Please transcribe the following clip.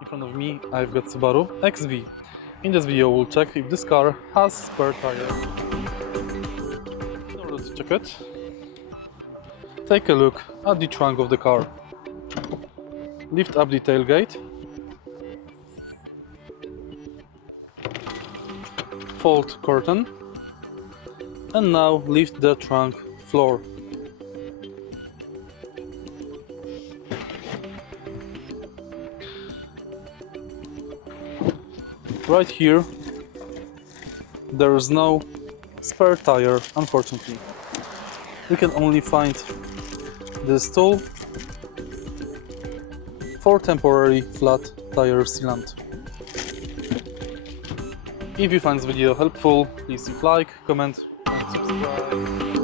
In front of me I've got Subaru XV. In this video we'll check if this car has spare tire. In order to check it, take a look at the trunk of the car. Lift up the tailgate. Fold curtain. And now lift the trunk floor. Right here, there is no spare tire, unfortunately. We can only find this tool for temporary flat tire sealant. If you find this video helpful, please leave like, comment and subscribe.